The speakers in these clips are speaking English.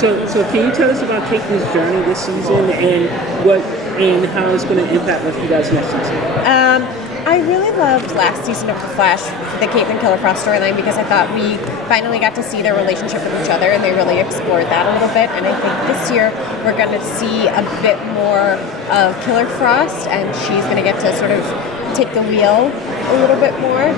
So can you tell us about Caitlin's journey this season and how it's going to impact what she does next season? I really loved last season of The Flash, the Caitlin Killer Frost storyline, because I thought we finally got to see their relationship with each other, and they really explored that a little bit. And I think this year we're going to see a bit more of Killer Frost, and she's going to get to sort of take the wheel a little bit more.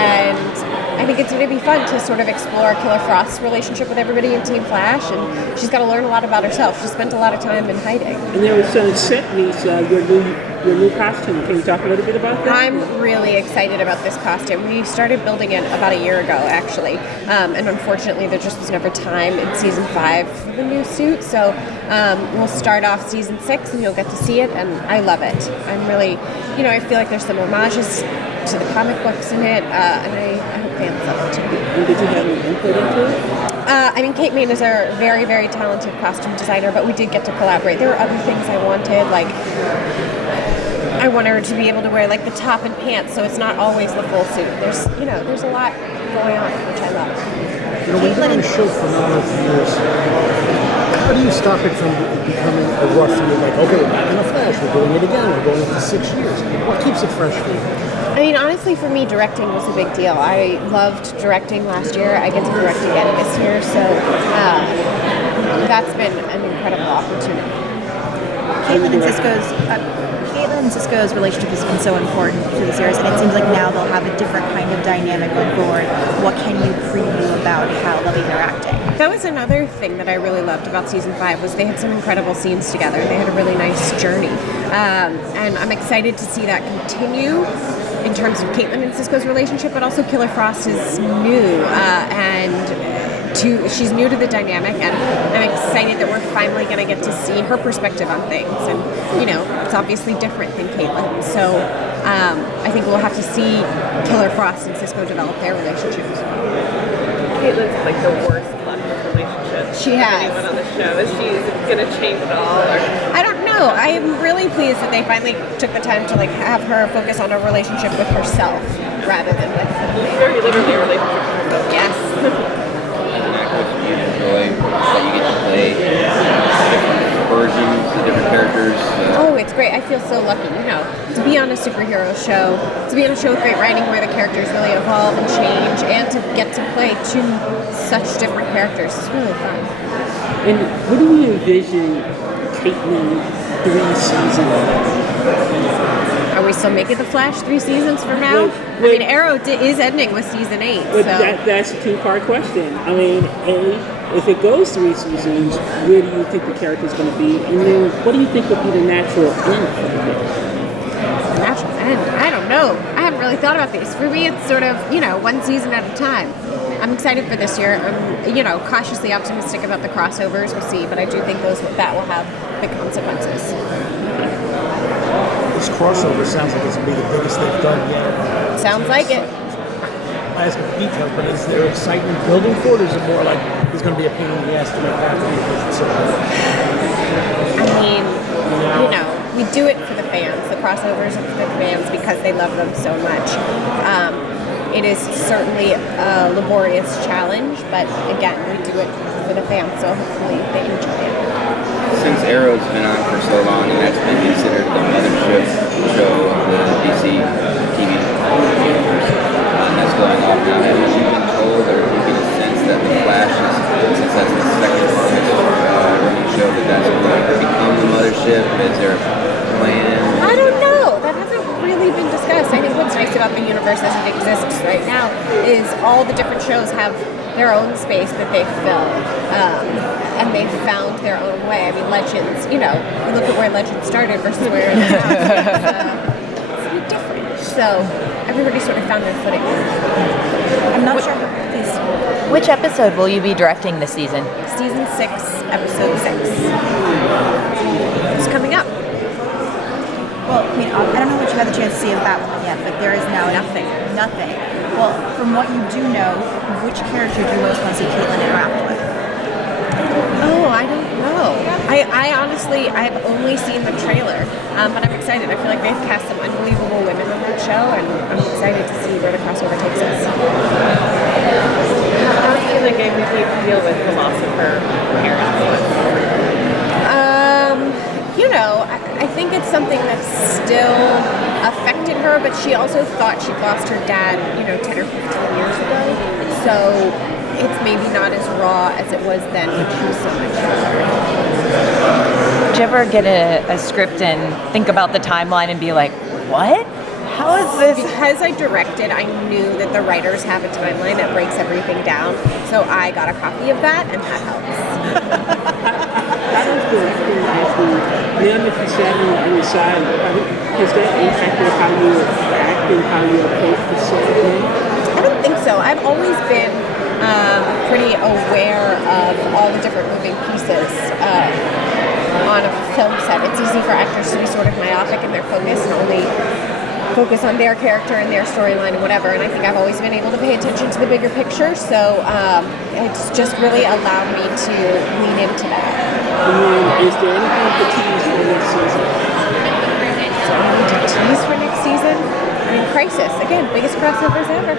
And I think it's going to be fun to sort of explore Killer Frost's relationship with everybody in Team Flash, and she's got to learn a lot about herself. She spent a lot of time in hiding. And there was some set meets, your new costume. Can you talk a little bit about that? I'm really excited about this costume. We started building it about a year ago, actually, and unfortunately there just was never time in season 5 for the new suit, so we'll start off season 6 and you'll get to see it, and I love it. I'm really, I feel like there's some homages to the comic books in it, and I hope fans love it too. And did you have any input into it? Kate Main is our very, very talented costume designer, but we did get to collaborate. There were other things I wanted, like I want her to be able to wear like the top and pants, so it's not always the full suit. There's a lot going on, which I love. We've been on the show for a number of years. How do you stop it from becoming a rush? You're like, okay, we're back in the Flash. We're doing it again. We're going into 6 years. What keeps it fresh for you? Honestly, for me, directing was a big deal. I loved directing last year. I get to direct again this year, so that's been an incredible opportunity. Caitlin and Cisco's relationship has been so important to the series, and it seems like now they'll have a different kind of dynamic going forward. What can you preview about how they'll be interacting? That was another thing that I really loved about season 5 was they had some incredible scenes together. They had a really nice journey, and I'm excited to see that continue in terms of Caitlin and Cisco's relationship, but also Killer Frost is new, she's new to the dynamic, and I'm excited that we're finally going to get to see her perspective on things. And, it's obviously different than Caitlin. So I think we'll have to see Killer Frost and Cisco develop their relationships. Caitlin's like the worst luck with relationships. She has. Anyone on the show. Is she going to change at all? Or? I don't know. I'm really pleased that they finally took the time to have her focus on a relationship with herself rather than with very literally a relationship with herself. Yes. You enjoy that you get to play different versions, the different characters. Oh, it's great. I feel so lucky, to be on a superhero show, to be on a show with great writing where the characters really evolve and change, and to get to play 2 such different characters. It's really fun. And what do you envision Caitlin 3 seasons? Are we still making The Flash 3 seasons from now? Arrow is ending with season 8. But that's a 2-part question. If it goes 3 seasons, where do you think the character is going to be? And then what do you think would be the natural end for the character? The natural end? I don't know. I haven't really thought about these. For me, it's sort of, 1 season at a time. I'm excited for this year. I'm, cautiously optimistic about the crossovers. We'll see. But I do think that will have big consequences. This crossover sounds like it's going to be the biggest they've done yet. Sounds like it. I ask for details, but is there excitement building for it, or is it more like it's going to be a pain in the ass to make happen because it's so hard? We do it for the fans. The crossovers are for the fans because they love them so much. It is certainly a laborious challenge, but again, we do it for the fans, so hopefully they enjoy it. Since Arrow's been on for so long, and that's been considered the mothership show of the DC TV universe, and that's going off now, have you been told, or do you get a sense that The Flash is, since that's the second running show, that's going to become the mothership? Is there a plan? I don't know. That hasn't really been discussed. I think what's nice about the universe as it exists right now is all the different shows have their own space that they fill. And they've found their own way. Legends, we look at where Legends started versus where it's different. So everybody sort of found their footing. I'm not sure. Please. Which episode will you be directing this season? Season 6, episode 6. It's coming up. Well, I don't know what you had the chance to see of that one yet, but there is now Nothing. Well, from what you do know, which character do you most want to see Caitlin interact with? Oh, I don't know. I honestly, I've only seen the trailer, but I'm excited. I feel like they've cast some unbelievable women on that show, and I'm excited to see where the crossover takes us. How do you think I deal with Philosopher think it's something that's still affected her, but she also thought she'd lost her dad, 10 or 15 years ago. So it's maybe not as raw as it was then when she was so much younger. Did you ever get a script and think about the timeline and be like, what? How is this? Because I directed, I knew that the writers have a timeline that breaks everything down. So I got a copy of that, and that helps. How does the actually, now that you sat on the other side, has that impacted how you act and how you approach the set? I don't think so. I've always been pretty aware of all the different moving pieces on a film set. It's easy for actors to be sort of myopic in their focus and only focus on their character and their storyline and whatever, and I think I've always been able to pay attention to the bigger picture, so it's just really allowed me to lean into that. And then, is there anything to tease for next season? So I need to tease for next season? I mean, Crisis, again, biggest crossovers ever.